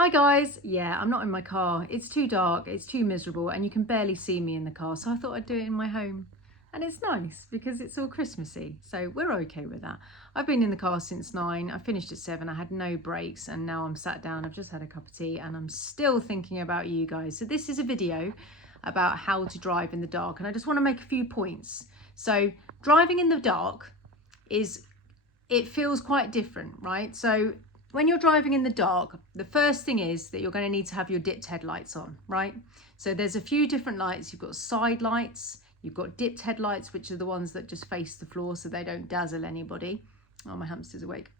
Hi guys, yeah, I'm not in my car. It's too dark, it's too miserable, and you can barely see me in the car, so I thought I'd do it in my home. And it's nice because it's all Christmassy, so we're okay with that. I've been in the car since 9, I finished at 7, I had no breaks, and now I'm sat down, I've just had a cup of tea, and I'm still thinking about you guys. So this is a video about how to drive in the dark, and I just want to make a few points. So driving in the dark it feels quite different, right? So when you're driving in the dark, the first thing is that you're going to need to have your dipped headlights on, right? So there's a few different lights. You've got side lights, you've got dipped headlights, which are the ones that just face the floor so they don't dazzle anybody. Oh, my hamster's awake.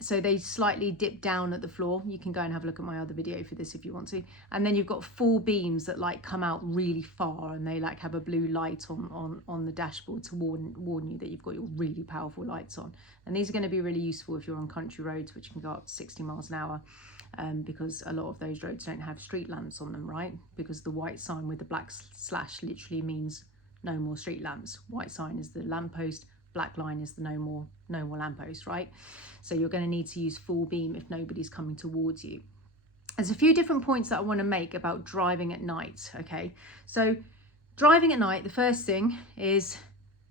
So they slightly dip down at the floor. You can go and have a look at my other video for this if you want to. And then you've got full beams that like come out really far, and they like have a blue light on the dashboard to warn you that you've got your really powerful lights on. And these are going to be really useful if you're on country roads, which can go up to 60 miles an hour. Because a lot of those roads don't have street lamps on them, right? Because the white sign with the black slash literally means no more street lamps. White sign is the lamppost, black line is the no more lamppost, right? So you're going to need to use full beam if nobody's coming towards you. There's a few different points that I want to make about driving at night, okay? So driving at night, the first thing is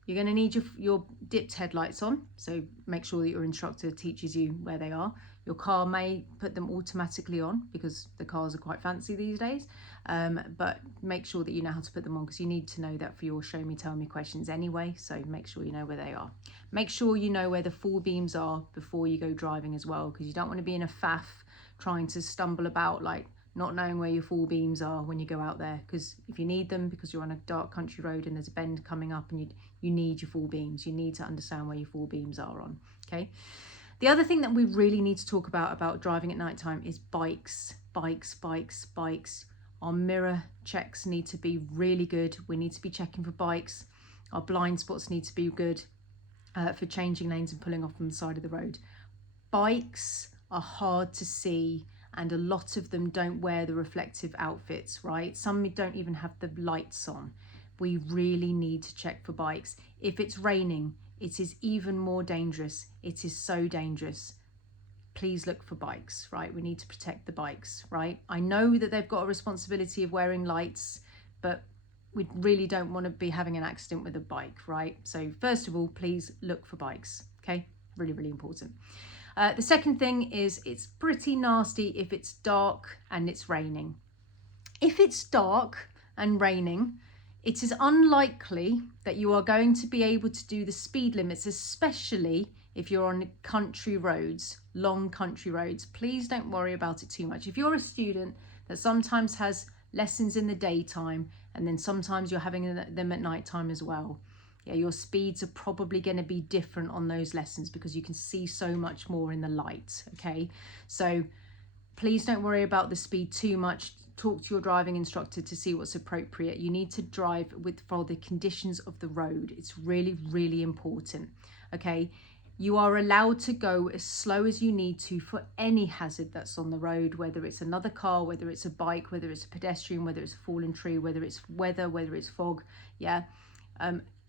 you're going to need your dipped headlights on, so make sure that your instructor teaches you where they are. Your car may put them automatically on because the cars are quite fancy these days, but make sure that you know how to put them on because you need to know that for your show me, tell me questions anyway, so make sure you know where they are. Make sure you know where the full beams are before you go driving as well, because you don't want to be in a faff trying to stumble about like not knowing where your full beams are when you go out there, because if you need them because you're on a dark country road and there's a bend coming up and you need your full beams, you need to understand where your full beams are on, okay? The other thing that we really need to talk about driving at night time is bikes. Our mirror checks need to be really good. We need to be checking for bikes. Our blind spots need to be good for changing lanes and pulling off from the side of the road. Bikes are hard to see, and a lot of them don't wear the reflective outfits, right? Some don't even have the lights on. We really need to check for bikes. If it's raining, it is even more dangerous. It is so dangerous. Please look for bikes, right? We need to protect the bikes, right? I know that they've got a responsibility of wearing lights, but we really don't want to be having an accident with a bike, right? So first of all, please look for bikes, okay? Really, really important. The second thing is it's pretty nasty if it's dark and it's raining. If it's dark and raining, it is unlikely that you are going to be able to do the speed limits, especially if you're on country roads, long country roads. Please don't worry about it too much. If you're a student that sometimes has lessons in the daytime and then sometimes you're having them at night time as well, yeah, your speeds are probably going to be different on those lessons because you can see so much more in the light, okay? So please don't worry about the speed too much. Talk to your driving instructor to see what's appropriate. You need to drive for the conditions of the road. It's really, really important, okay? You are allowed to go as slow as you need to for any hazard that's on the road, whether it's another car, whether it's a bike, whether it's a pedestrian, whether it's a fallen tree, whether it's weather, whether it's fog, yeah?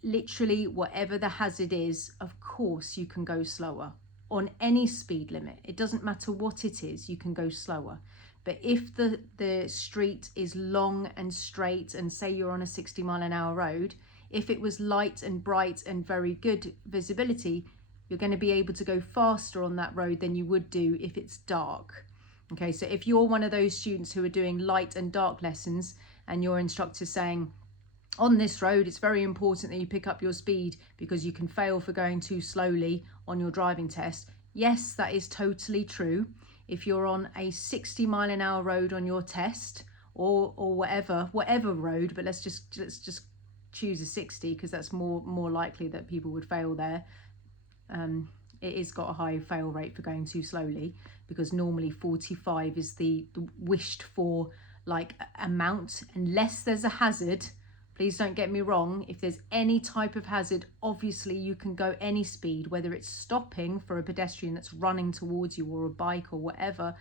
Literally whatever the hazard is, of course you can go slower on any speed limit. It doesn't matter what it is, you can go slower. But if the street is long and straight, and say you're on a 60-mile-an-hour road, if it was light and bright and very good visibility, you're going to be able to go faster on that road than you would do if it's dark. Okay, so if you're one of those students who are doing light and dark lessons and your instructor's saying, on this road, it's very important that you pick up your speed because you can fail for going too slowly on your driving test. Yes, that is totally true. If you're on a 60-mile-an-hour road on your test, or whatever road, but let's just choose a 60 because that's more likely that people would fail there. It has got a high fail rate for going too slowly because normally 45 is the wished for like amount, unless there's a hazard. Please don't get me wrong, if there's any type of hazard, obviously you can go any speed, whether it's stopping for a pedestrian that's running towards you or a bike or whatever.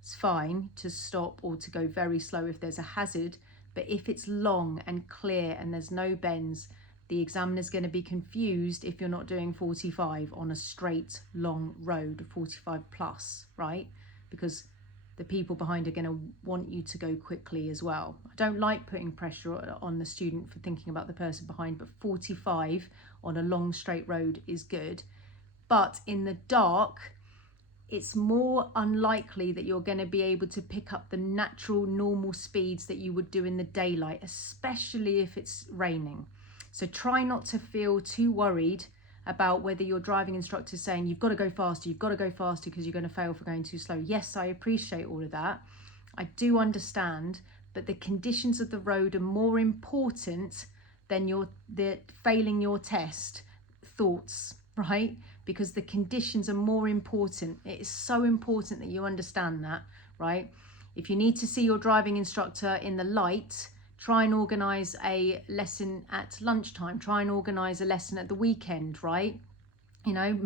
It's fine to stop or to go very slow if there's a hazard, but if it's long and clear and there's no bends, the examiner's going to be confused if you're not doing 45 on a straight long road, 45 plus, right? because the people behind are going to want you to go quickly as well. I don't like putting pressure on the student for thinking about the person behind, but 45 on a long straight road is good. But in the dark, it's more unlikely that you're going to be able to pick up the natural normal speeds that you would do in the daylight, especially if it's raining. So try not to feel too worried about whether your driving instructor is saying you've got to go faster because you're going to fail for going too slow. Yes, I appreciate all of that. I do understand, but the conditions of the road are more important than the failing your test thoughts, right? Because the conditions are more important. It is so important that you understand that, right? If you need to see your driving instructor in the light, try and organise a lesson at lunchtime. Try and organise a lesson at the weekend, right? You know,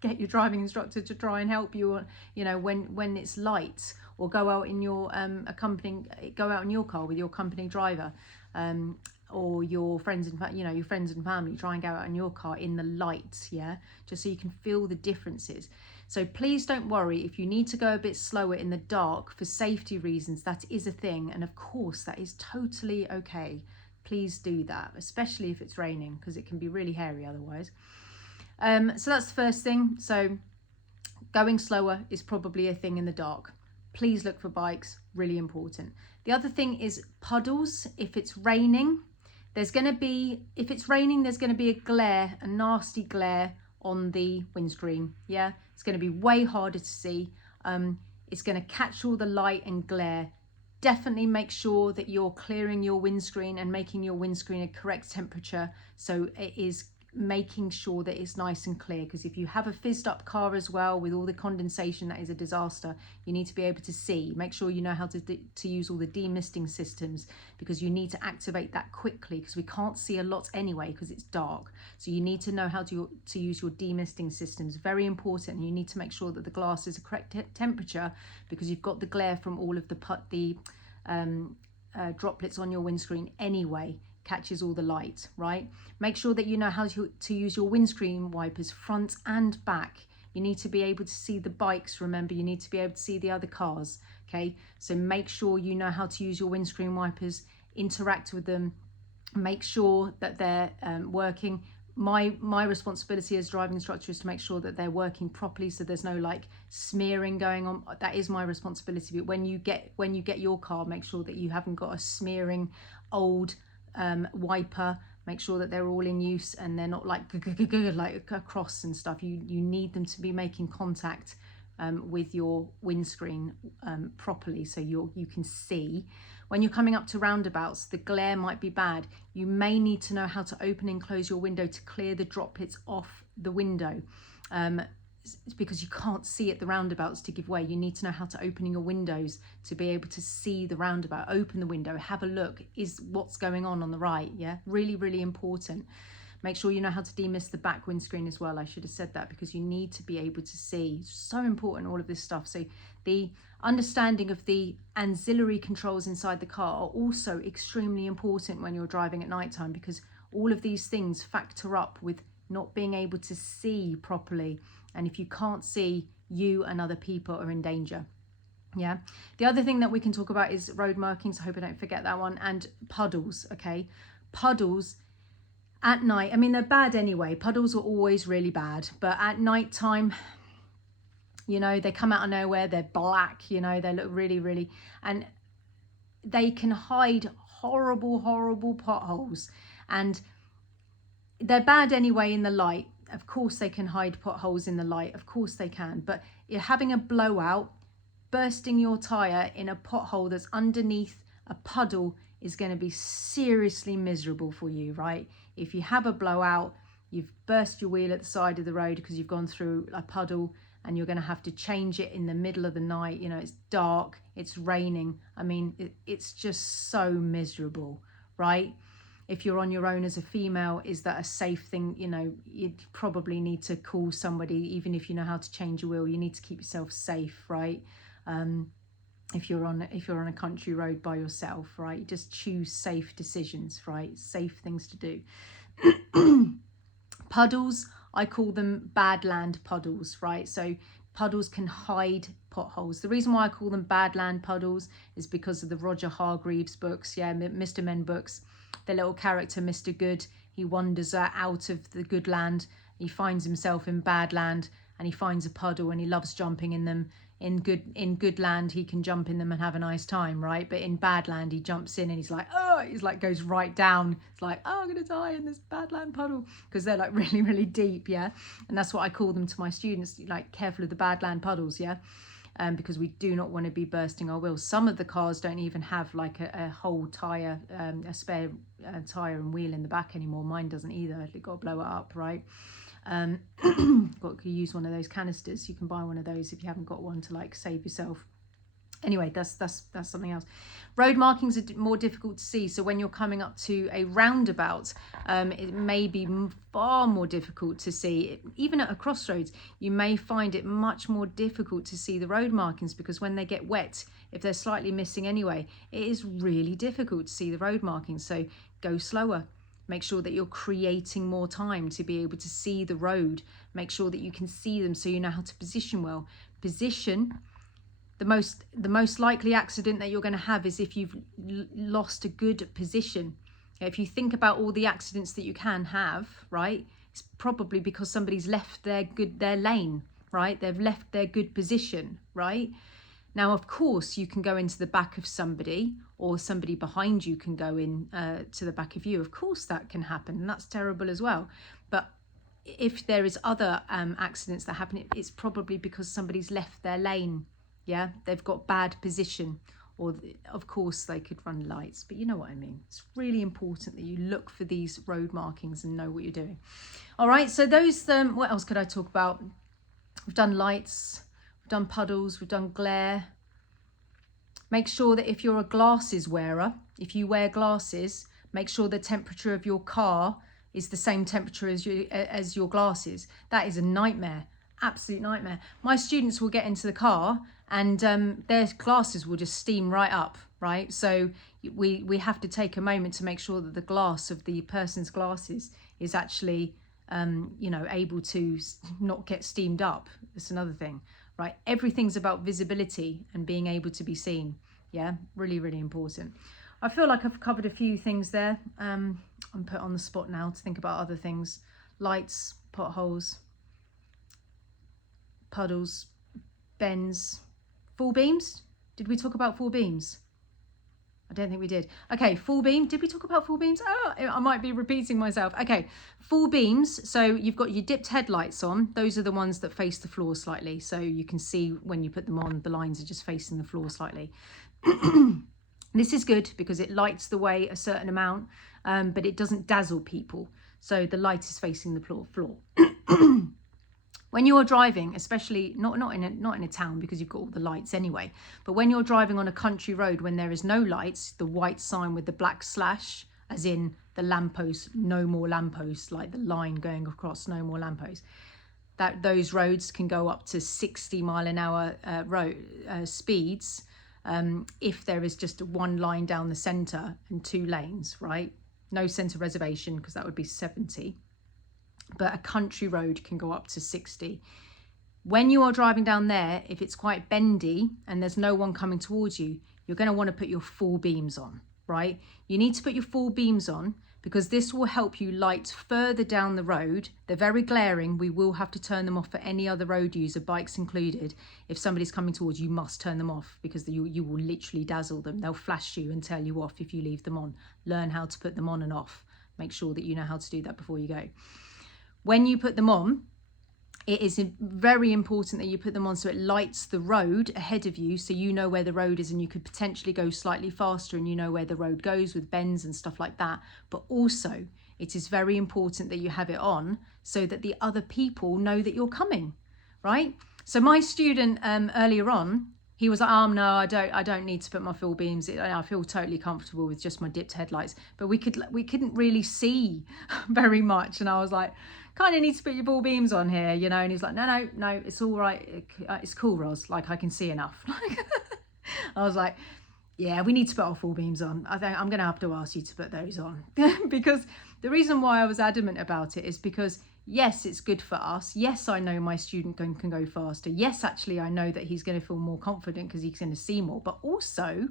get your driving instructor to try and help you, you know, when it's light, or go out in your go out in your car with your company driver, or your friends and your friends and family. Try and go out in your car in the light, yeah, just so you can feel the differences. So please don't worry if you need to go a bit slower in the dark for safety reasons. That is a thing, and of course that is totally okay. Please do that, especially if it's raining, because it can be really hairy otherwise. So that's the first thing. So going slower is probably a thing in the dark. Please look for bikes, really important. The other thing is puddles. If it's raining, there's going to be a glare, a nasty glare on the windscreen. Yeah, it's going to be way harder to see. It's going to catch all the light and glare. Definitely make sure that you're clearing your windscreen and making your windscreen a correct temperature, so it is making sure that it's nice and clear, because if you have a fizzed up car as well with all the condensation, that is a disaster. You need to be able to see. Make sure you know how to use all the demisting systems, because you need to activate that quickly, because we can't see a lot anyway because it's dark. So you need to know how to use your demisting systems. Very important. You need to make sure that the glass is a correct temperature, because you've got the glare from all of the droplets on your windscreen anyway. Catches all the light, right? Make sure that you know how to use your windscreen wipers front and back. You need to be able to see the bikes, remember. You need to be able to see the other cars, okay? So make sure you know how to use your windscreen wipers, interact with them, make sure that they're working. My responsibility as driving instructor is to make sure that they're working properly, so there's no like smearing going on. That is my responsibility. But when you get your car, make sure that you haven't got a smearing old wiper. Make sure that they're all in use and they're not like across and stuff. You need them to be making contact with your windscreen properly, so you can see. When you're coming up to roundabouts, the glare might be bad. You may need to know how to open and close your window to clear the droplets off the window. Because you can't see at the roundabouts to give way. You need to know how to open your windows to be able to see the roundabout. Open the window, have a look. Is what's going on the right? Yeah, really, really important. Make sure you know how to demist the back windscreen as well. I should have said that, because you need to be able to see. It's so important, all of this stuff. So the understanding of the ancillary controls inside the car are also extremely important when you're driving at nighttime, because all of these things factor up with not being able to see properly. And if you can't see, you and other people are in danger. Yeah. The other thing that we can talk about is road markings. I hope I don't forget that one. And puddles, okay? Puddles at night, I mean, they're bad anyway. Puddles are always really bad. But at night time, you know, they come out of nowhere. They're black, you know, they look really, really... And they can hide horrible, horrible potholes. And they're bad anyway in the light. Of course they can hide potholes in the light. Of course they can. But you're having a blowout, bursting your tyre in a pothole that's underneath a puddle is going to be seriously miserable for you, right? If you have a blowout, you've burst your wheel at the side of the road because you've gone through a puddle, and you're going to have to change it in the middle of the night. You know, it's dark, it's raining. I mean, it's just so miserable, right? If you're on your own as a female, is that a safe thing? You know, you'd probably need to call somebody. Even if you know how to change your wheel, you need to keep yourself safe, right? If you're on a country road by yourself, right? Just choose safe decisions, right? Safe things to do. Puddles, I call them badland puddles, right? So Puddles can hide potholes. The reason why I call them Badland puddles is because of the Roger Hargreaves books, Mr. Men books. The little character, Mr. Good, he wanders out of the good land. He finds himself in Badland and he finds a puddle and he loves jumping in them. In good land, he can jump in them and have a nice time, right? But in Badland, he jumps in and he's like, goes right down. It's like, oh, I'm going to die in this Badland puddle, because they're like really, really deep, yeah? And that's what I call them to my students, like, careful of the Badland puddles, yeah? Because we do not want to be bursting our wheels. Some of the cars don't even have like a whole tyre, a spare tyre and wheel in the back anymore. Mine doesn't either. You've got to blow it up, right? Got to use one of those canisters. You can buy one of those if you haven't got one to like save yourself. Anyway, that's something else. Road markings are more difficult to see. So when you're coming up to a roundabout, it may be far more difficult to see. Even at a crossroads, you may find it much more difficult to see the road markings, because when they get wet, if they're slightly missing anyway, it is really difficult to see the road markings. So go slower. Make sure that you're creating more time to be able to see the road. Make sure that you can see them so you know how to position well. Position. The most likely accident that you're going to have is if you've lost a good position. If you think about all the accidents that you can have, right, it's probably because somebody's left their lane, right? They've left their good position, right? Now, of course, you can go into the back of somebody, or somebody behind you can go in to the back of you. Of course, that can happen, and that's terrible as well. But if there is other accidents that happen, it's probably because somebody's left their lane. Yeah, they've got bad position, or of course they could run lights, but you know what I mean. It's really important that you look for these road markings and know what you're doing. All right, so those, what else could I talk about? We've done lights, we've done puddles, we've done glare. Make sure that if you're a glasses wearer, if you wear glasses, make sure the temperature of your car is the same temperature as your glasses. That is a nightmare, absolute nightmare. My students will get into the car and their glasses will just steam right up, right? So we have to take a moment to make sure that the glass of the person's glasses is actually, able to not get steamed up. That's another thing, right? Everything's about visibility and being able to be seen. Yeah, really, really important. I feel like I've covered a few things there. I'm put on the spot now to think about other things. Lights, potholes, puddles, bends, full beams. Did we talk about full beams? I don't think we did. Okay, full beam. Did we talk about full beams? Oh, I might be repeating myself. Okay, full beams. So you've got your dipped headlights on. Those are the ones that face the floor slightly. So you can see when you put them on, the lines are just facing the floor slightly. This is good because it lights the way a certain amount, but it doesn't dazzle people. So the light is facing the floor. When you're driving, especially not in a town because you've got all the lights anyway, but when you're driving on a country road when there is no lights, the white sign with the black slash, as in the lamppost, no more lampposts, like the line going across, no more lampposts. That those roads can go up to 60 mile an hour speeds if there is just one line down the centre and two lanes, right? No centre reservation because that would be 70. But a country road can go up to 60. When you are driving down there, if it's quite bendy and there's no one coming towards you, you're going to want to put your full beams on, right? You need to put your full beams on because this will help you light further down the road. They're very glaring. We will have to turn them off for any other road user, bikes included. If somebody's coming towards you, you must turn them off because you will literally dazzle them. They'll flash you and tell you off if you leave them on. Learn how to put them on and off. Make sure that you know how to do that before you go. When you put them on, it is very important that you put them on so it lights the road ahead of you so you know where the road is and you could potentially go slightly faster and you know where the road goes with bends and stuff like that. But also, it is very important that you have it on so that the other people know that you're coming, right? So my student earlier on, he was like, no, I don't need to put my full beams. I feel totally comfortable with just my dipped headlights. But we couldn't really see very much. And I was like, kind of need to put your full beams on here, you know? And he's like, no, it's all right. It's cool, Ros. Like, I can see enough. I was like, yeah, we need to put our full beams on. I think I'm going to have to ask you to put those on. Because the reason why I was adamant about it is because Yes, it's good for us. Yes, I know my student can go faster. Yes, actually, I know that he's going to feel more confident because he's going to see more. But also,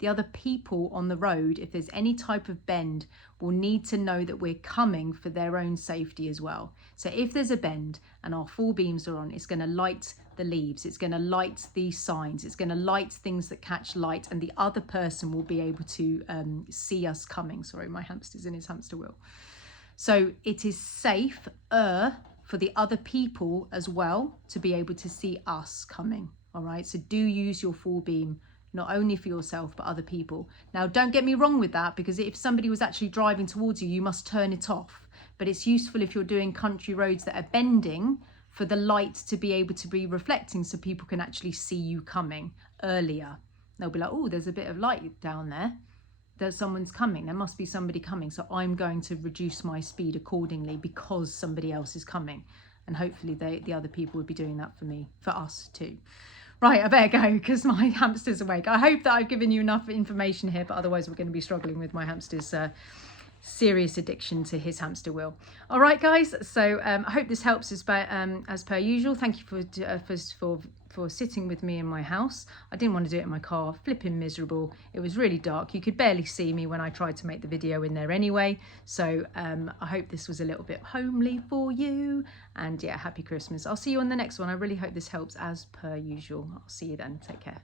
the other people on the road, if there's any type of bend, will need to know that we're coming for their own safety as well. So if there's a bend and our full beams are on, it's going to light the leaves, it's going to light the signs, it's going to light things that catch light, and the other person will be able to see us coming. Sorry, my hamster's in his hamster wheel. So it is safe for the other people as well to be able to see us coming. All right, so do use your full beam, not only for yourself, but other people. Now, don't get me wrong with that, because if somebody was actually driving towards you, you must turn it off. But it's useful if you're doing country roads that are bending for the light to be able to be reflecting so people can actually see you coming earlier. They'll be like, oh, there's a bit of light down there. There's someone's coming, there must be somebody coming, so I'm going to reduce my speed accordingly because somebody else is coming. And hopefully the other people would be doing that for me, for us too. Right, I better go because my hamster's awake. I hope that I've given you enough information here, but otherwise we're going to be struggling with my hamster's serious addiction to his hamster wheel. All right, guys, so I hope this helps as per usual. Thank you for sitting with me in my house. I didn't want to do it in my car, flipping miserable. It was really dark. You could barely see me when I tried to make the video in there anyway. So I hope this was a little bit homely for you. And yeah, happy Christmas. I'll see you on the next one. I really hope this helps as per usual. I'll see you then. Take care.